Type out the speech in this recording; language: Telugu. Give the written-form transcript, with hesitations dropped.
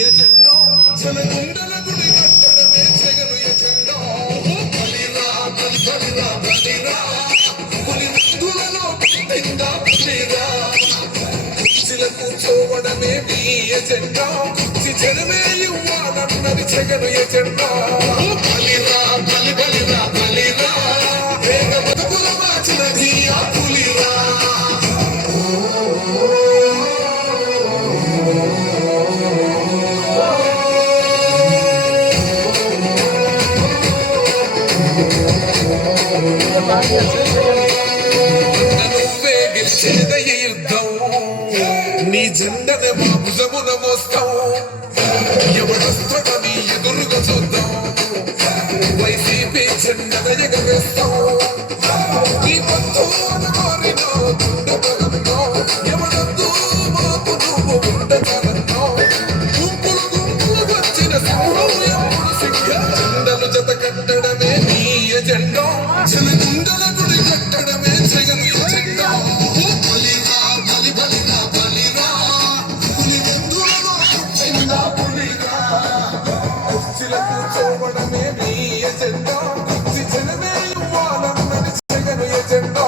ఎజెండా జనగుండల గుడి కట్టడమే జగను ఎజెండా బలిరా బలిరా బలిరా పులి ముందులలో తిందా బలిరా కుర్చీల కూర్చోవడమే మీ ఎజెండా జనమే ఇవ్వాలన్నది జగను ఎజెండా బలిరా బలి బలిరా బలిరా వేగ బతుకుల మార్చినది ఆ పులిరా నువ్వే గెలిచేద యుద్ధం నీ జెండనే మా భుజమున మోస్తాం ఎవడొస్తాడని ఎదురుగా చూద్దాం వైసీపీ జెండన ఎగరేస్తాం నీ బంధువుల కోరినో గుండె బలంలో ఎవడొద్దు మాకు నువ్వు ఉండగలన్నో గుంపులు గుంపులు వచ్చిన సింహం ఎప్పుడు సింహ జెండలు జత కట్టడమే నీ ఎజెండా జనగుండల గుడి కట్టడమే జగన్ ఎజెండా బలిరా బలి బలిరా బలిరా పులి బంధువులలో పుట్టిందా పులిరా కుర్చీల కూర్చోవడమే నీ ఎజెండా కుర్చీ జనమే ఇవ్వాలన్నది జగన్ ఎజెండా